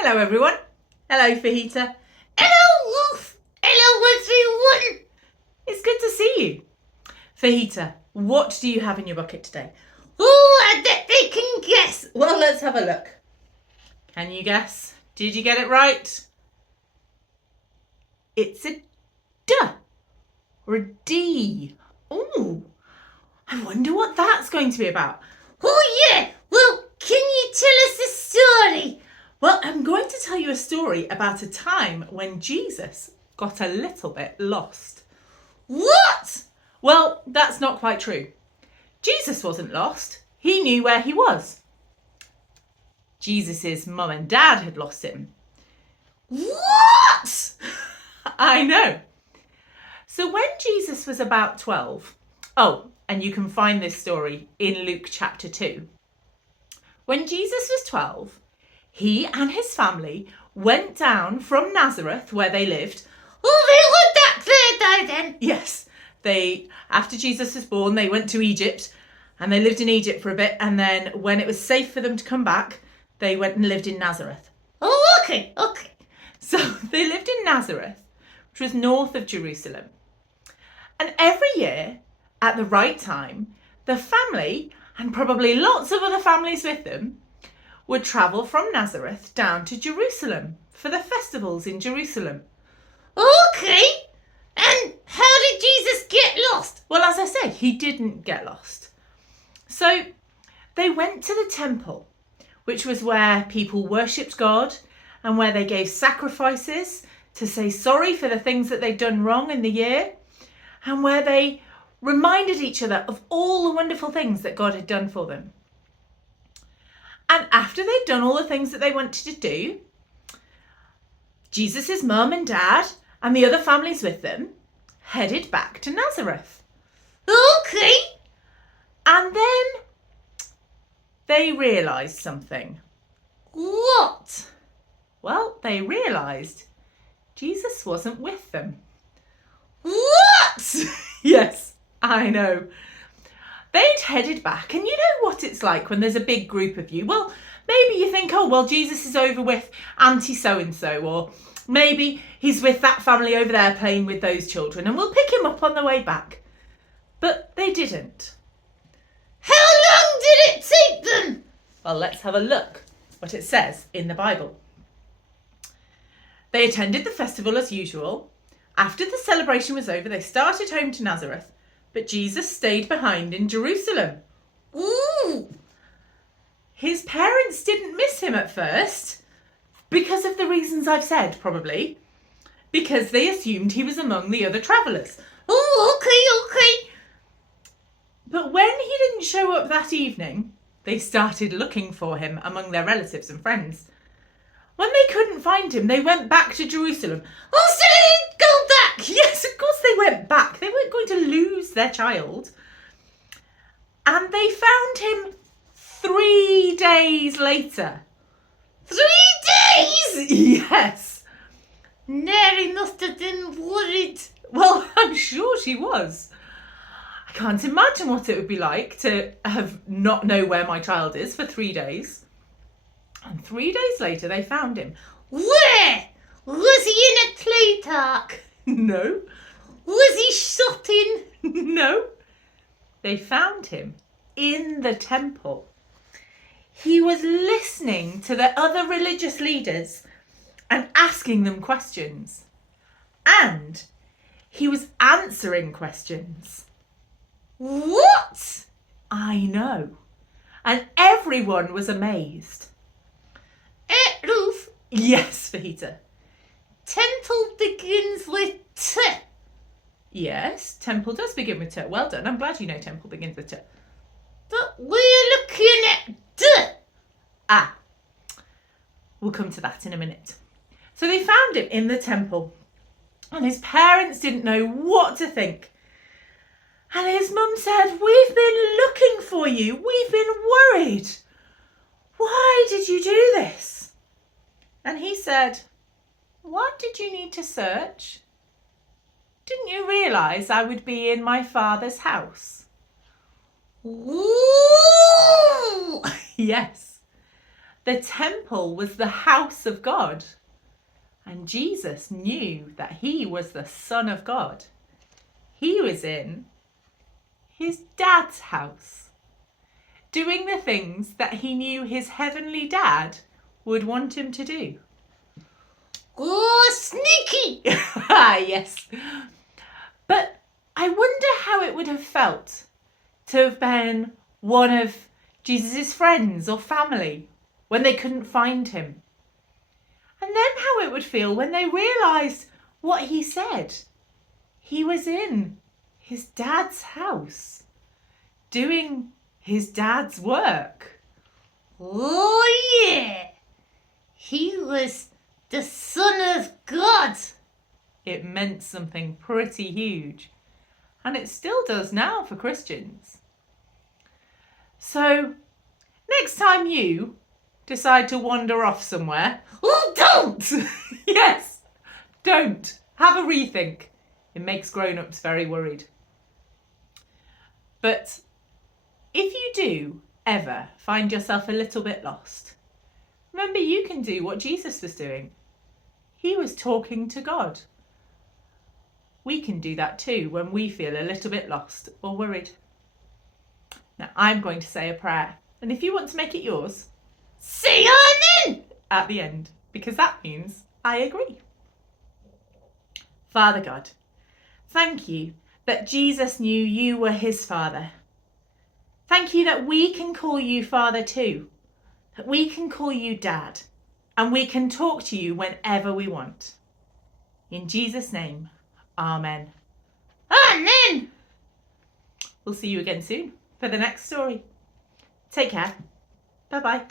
Hello everyone. Hello Fajita. Hello, Ruth. Hello, everyone. It's good to see you. Fajita, what do you have in your bucket today? Oh, I bet they can guess. Well, let's have a look. Can you guess? Did you get it right? It's a D or a D. Ooh, I wonder what that's going to be about. Oh, yeah. Well, can you tell us a story? Well, I'm going to tell you a story about a time when Jesus got a little bit lost. What? Well, that's not quite true. Jesus wasn't lost. He knew where he was. Jesus' mum and dad had lost him. What? I know. So when Jesus was about 12, and you can find this story in Luke chapter 2. When Jesus was 12, he and his family went down from Nazareth, where they lived. Oh, they were that fair then. Yes, after Jesus was born, they went to Egypt and they lived in Egypt for a bit. And then when it was safe for them to come back, they went and lived in Nazareth. Oh, okay. So they lived in Nazareth, which was north of Jerusalem. And every year, at the right time, the family, and probably lots of other families with them, would travel from Nazareth down to Jerusalem for the festivals in Jerusalem. Okay. And how did Jesus get lost? Well, as I say, he didn't get lost. So they went to the temple, which was where people worshipped God and where they gave sacrifices to say sorry for the things that they'd done wrong in the year, and where they reminded each other of all the wonderful things that God had done for them. And after they'd done all the things that they wanted to do, Jesus' mum and dad and the other families with them headed back to Nazareth. Okay. And then they realised something. What? Well, they realised Jesus wasn't with them. What? Yes, I know. They'd headed back, and you know what it's like when there's a big group of you. Well, maybe you think, oh, well, Jesus is over with Auntie so-and-so, or maybe he's with that family over there playing with those children, and we'll pick him up on the way back. But they didn't. How long did it take them? Well, let's have a look what it says in the Bible. They attended the festival as usual. After the celebration was over, they started home to Nazareth, but Jesus stayed behind in Jerusalem. Ooh. His parents didn't miss him at first, because of the reasons I've said, probably. Because they assumed he was among the other travellers. Oh, okay. But when he didn't show up that evening, they started looking for him among their relatives and friends. When they couldn't find him, they went back to Jerusalem. Oh, so they didn't go back? Yes, of course they went back. They weren't going to lose their child. And they found him 3 days later. 3 days? Yes. Mary must have been worried. Well, I'm sure she was. I can't imagine what it would be like to not know where my child is for 3 days. And 3 days later, they found him. Where? Was he in a play park? No. Was he shopping? No. They found him in the temple. He was listening to the other religious leaders and asking them questions. And he was answering questions. What? I know. And everyone was amazed. Ruth, Yes, Fajita. temple begins with T. Yes, temple does begin with T. Well done. I'm glad you know temple begins with T. But we're looking at D. Ah, we'll come to that in a minute. So they found him in the temple, and his parents didn't know what to think. And his mum said, "We've been looking for you. We've been worried. Why did you do this?" And he said, "What did you need to search? Didn't you realise I would be in my father's house?" Ooh. Yes. The temple was the house of God. And Jesus knew that he was the Son of God. He was in his dad's house, doing the things that he knew his heavenly dad would want him to do. Oh, sneaky! Yes. But I wonder how it would have felt to have been one of Jesus' friends or family when they couldn't find him. And then how it would feel when they realised what he said. He was in his dad's house, doing his dad's work. Oh, yeah! He was the Son of God. It meant something pretty huge. And it still does now for Christians. So, next time you decide to wander off somewhere, Oh, don't! yes, don't. Have a rethink. It makes grown-ups very worried. But if you do ever find yourself a little bit lost, remember you can do what Jesus was doing. He was talking to God. We can do that too when we feel a little bit lost or worried. Now I'm going to say a prayer, and if you want to make it yours, say amen at the end, because that means I agree. Father God, thank you that Jesus knew you were his Father. Thank you that we can call you Father too, that we can call you Dad, and we can talk to you whenever we want. In Jesus' name, Amen. Amen. We'll see you again soon for the next story. Take care. Bye-bye.